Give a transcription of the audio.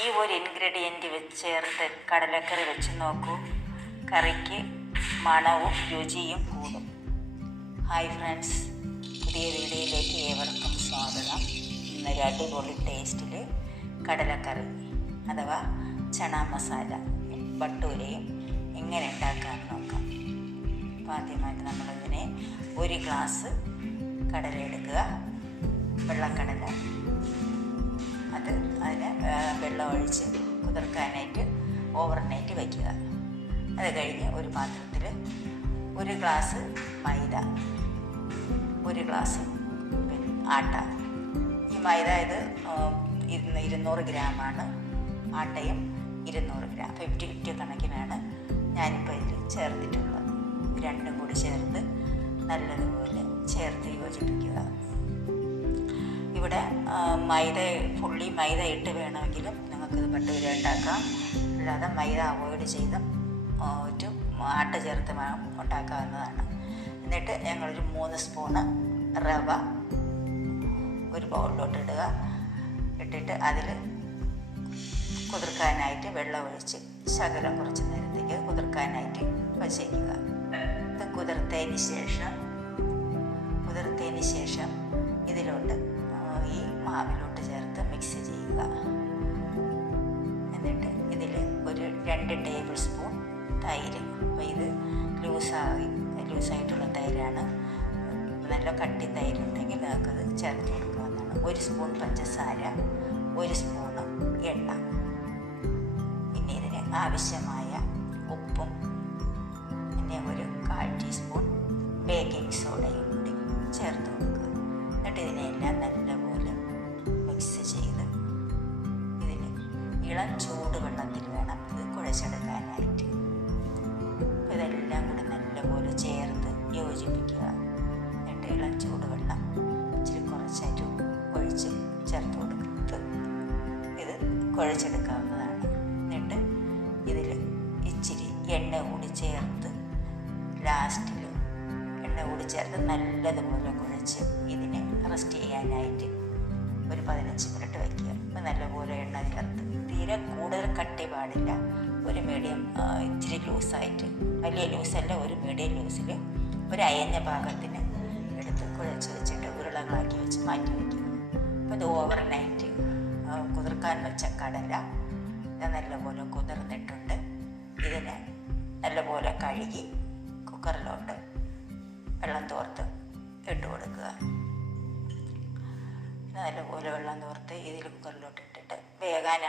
ഈ ഒരു ഇൻഗ്രീഡിയൻറ്റ് ചേർത്ത് കടലക്കറി വെച്ച് നോക്കൂ. കറിക്ക് മണവും രുചിയും കൂടും. ഹായ് ഫ്രണ്ട്സ്, പുതിയ വീഡിയോയിലേക്ക് ഏവർക്കും സ്വാഗതം. ഇന്നൊരു അടിപൊളി ടേസ്റ്റിൽ കടലക്കറി അഥവാ ചണ മസാല ബട്ടൂരയും എങ്ങനെ ഉണ്ടാക്കാമെന്ന് നോക്കാം. അപ്പോൾ ആദ്യമായിട്ട് നമ്മളിതിനെ ഒരു ഗ്ലാസ് കടല എടുക്കുക, വെള്ളക്കടല. അതിന് വെള്ളം ഒഴിച്ച് കുതിർക്കാനായിട്ട് ഓവർനൈറ്റ് വയ്ക്കുക. അത് കഴിഞ്ഞ് ഒരു പാത്രത്തിൽ ഒരു ഗ്ലാസ് മൈദ, ഒരു ഗ്ലാസ് ആട്ട. ഈ മൈദ ഇത് 200 ഗ്രാമാണ്, ആട്ടയും 200 ഗ്രാം. 50-50 കണക്കിനാണ് ഞാനിപ്പോൾ ഇതിൽ ചേർത്തിട്ടുള്ളത്. രണ്ടും കൂടി ചേർത്ത് നല്ലതുപോലെ ചേർത്ത് യോജിപ്പിക്കുക. ഇവിടെ ഫുള്ളി മൈദ ഇട്ട് വേണമെങ്കിലും നിങ്ങൾക്കിത് ബട്ടൂര ഉണ്ടാക്കാം. അല്ലാതെ മൈദ അവോയ്ഡ് ചെയ്ത് ആട്ട ചേർത്ത് ഉണ്ടാക്കാവുന്നതാണ്. എന്നിട്ട് ഞങ്ങളൊരു 3 സ്പൂണ് റവ ഒരു ബൗളിലോട്ട് ഇടുക. ഇട്ടിട്ട് അതിൽ കുതിർക്കാനായിട്ട് വെള്ളം ഒഴിച്ച് ശകലം കുറച്ച് നേരത്തേക്ക് കുതിർക്കാനായിട്ട് വച്ചേക്കുക. ഇത് കുതിർത്തതിന് ശേഷം ഇതിലോട്ട് ഈ മാവിലോട്ട് ചേർത്ത് മിക്സ് ചെയ്യുക. എന്നിട്ട് ഇതിൽ ഒരു 2 ടേബിൾ സ്പൂൺ തൈര്. അപ്പോൾ ഇത് ലൂസായിട്ടുള്ള തൈരാണ്. നല്ല കട്ടി തൈരുണ്ടെങ്കിൽ നിങ്ങൾക്കത് ചേർത്ത് കൊടുക്കാവുന്നതാണ്. 1 സ്പൂൺ പഞ്ചസാര, 1 സ്പൂണ് എണ്ണ. പിന്നെ ഇതിന് ആവശ്യമായ ഉപ്പും പിന്നെ ഒരു 1/4 ടീസ്പൂൺ ബേക്കിംഗ് സോഡയും കൂടി ചേർത്ത് കൊടുക്കുക. എന്നിട്ട് ഇതിനെല്ലാം നല്ലപോലെ മിക്സ് ചെയ്ത് ഇതിന് ഇളം ചൂടുവെള്ളത്തിൽ വേണം ഇത് കുഴച്ചെടുക്കാനായിട്ട്. ഇതെല്ലാം കൂടി നല്ലപോലെ ചേർത്ത് യോജിപ്പിക്കുക. എന്നിട്ട് ഇളം ചൂടുവെള്ളം ഇച്ചിരി കുറച്ചായിട്ട് ഒഴിച്ച് ചേർത്ത് കൊടുത്ത് ഇത് കുഴച്ചെടുക്കാവുന്നതാണ്. എന്നിട്ട് ഇതിൽ ഇച്ചിരി എണ്ണ കൂടി ചേർത്ത് ലാസ്റ്റിൽ നല്ലതുപോലെ കുഴച്ച് ഇതിനെ റെസ്റ്റ് ചെയ്യാനായിട്ട് ഒരു 15 മിനിറ്റ് വയ്ക്കുക. അപ്പോൾ നല്ലപോലെ എണ്ണ ചേർത്ത് തീരെ കൂടുതൽ കട്ടി പാടില്ല. ഒരു മീഡിയം, ഇച്ചിരി ലൂസായിട്ട്, വലിയ ലൂസല്ല, ഒരു മീഡിയം ലൂസിൽ ഒരു അയഞ്ഞ ഭാഗത്തിന് എടുത്ത് കുഴച്ച് വെച്ചിട്ട് ഉരുളകളാക്കി വെച്ച് മാറ്റി വയ്ക്കുക. അപ്പോൾ ഇത് ഓവർനൈറ്റ് കുതിർക്കാൻ വെച്ച കടല നല്ലപോലെ കുതിർന്നിട്ടുണ്ട്. ഇതിനെ നല്ലപോലെ കഴുകി കുക്കറിലോട്ട് വെള്ളം തോർത്ത് ഇട്ട് കൊടുക്കുക. നല്ലപോലെ വെള്ളം തോർത്ത് ഇതിൽ കുക്കറിലോട്ട് ഇട്ടിട്ട് വേകാൻ